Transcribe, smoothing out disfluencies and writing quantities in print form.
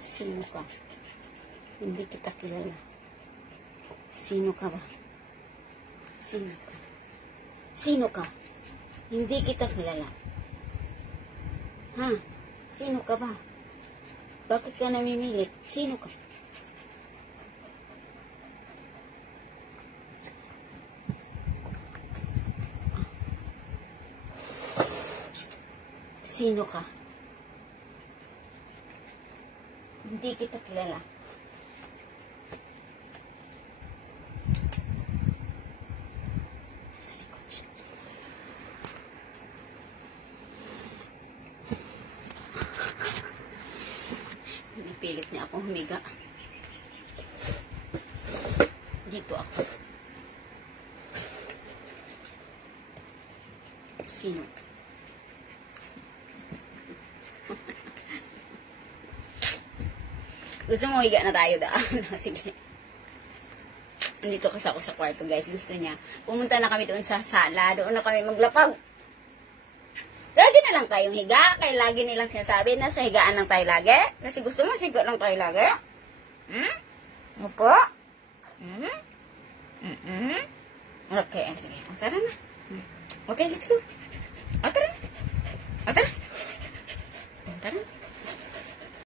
Sino ka? Hindi kita kilala. Sino ka ba? Sino ka? Sino ka? Hindi kita kilala. Ha? Sino ka ba? Bakit ka namimilit? Sino ka? Sino ka? Hindi kita kilala. Nasa likod siya. Pinipilit niya akong humiga. Dito ako. Sino? Gusto mo higa na tayo daan? Sige. Andito kasi ako sa kwarto, guys. Gusto niya. Pumunta na kami doon sa sala. Doon na kami maglapag. Lagi na lang tayong higa. Kaya lagi nilang sinasabi na sa higaan lang tayo lagi. Kasi gusto mo, higa lang tayo lagi. Opo? Okay, sige. Tara na. Okay, let's go.